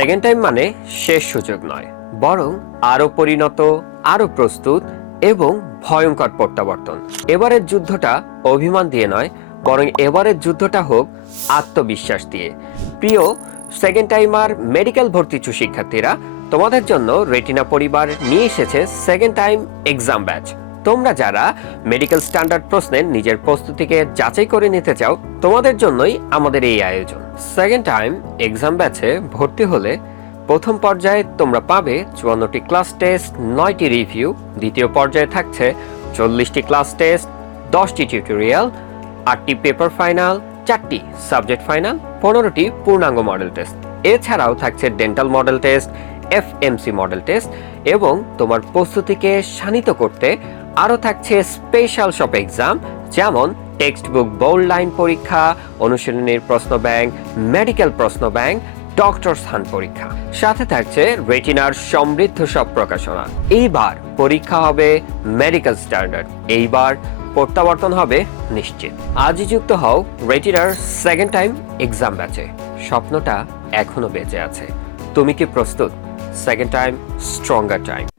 Second time মানে শেষ সুযোগ নয়, বরং আরও পরিণত আরও প্রস্তুত এবং ভয়ঙ্কর প্রত্যাবর্তন। এবারের যুদ্ধটা অভিমান দিয়ে নয়, বরং এবারের যুদ্ধটা হোক আত্মবিশ্বাস দিয়ে। প্রিয় সেকেন্ড টাইমার মেডিকেল ভর্তিচ্ছু শিক্ষার্থীরা, তোমাদের জন্য রেটিনা পরিবার নিয়ে এসেছে সেকেন্ড টাইম এক্সাম ব্যাচ তোমরা যারা মেডিকেল স্ট্যান্ডার্ড প্রশ্নের নিজের প্রস্তুতিকে যাচাই করে নিতে চাও, তোমাদের জন্যই আমাদের এই আয়োজন। সেকেন্ড টাইম এক্সাম ব্যাচে ভর্তি হলে প্রথম পর্যায়ে তোমরা পাবে চুয়ান্নটি ক্লাস টেস্ট নয়টি রিভিউ দ্বিতীয় পর্যায়ে থাকছে চল্লিশটি ক্লাস টেস্ট দশটি টিউটোরিয়াল আটটি পেপার ফাইনাল চারটি সাবজেক্ট ফাইনাল পনেরোটি পূর্ণাঙ্গ মডেল টেস্ট এছাড়াও থাকছে dental model test FMC model test এবং তোমার প্রস্তুতিকে শানিত করতে আরও থাকছে স্পেশাল সব এক্সাম যেমন টেক্সট বুক বোল্ড লাইন পরীক্ষা, অনুশীলনীর প্রশ্ন ব্যাংক মেডিকেল প্রশ্ন ব্যাংক ডক্টর স্থান পরীক্ষা। সাথে থাকছে রেটিনার সমৃদ্ধ সব প্রকাশনা। এইবার পরীক্ষা হবে মেডিকেল স্ট্যান্ডার্ড এইবার প্রত্যাবর্তন হবে নিশ্চিত। আজই যুক্ত হও রেটিনার সেকেন্ড টাইম এক্সাম ব্যাচে স্বপ্নটা এখনও বেঁচে আছে। তুমি কি প্রস্তুত? Second time stronger time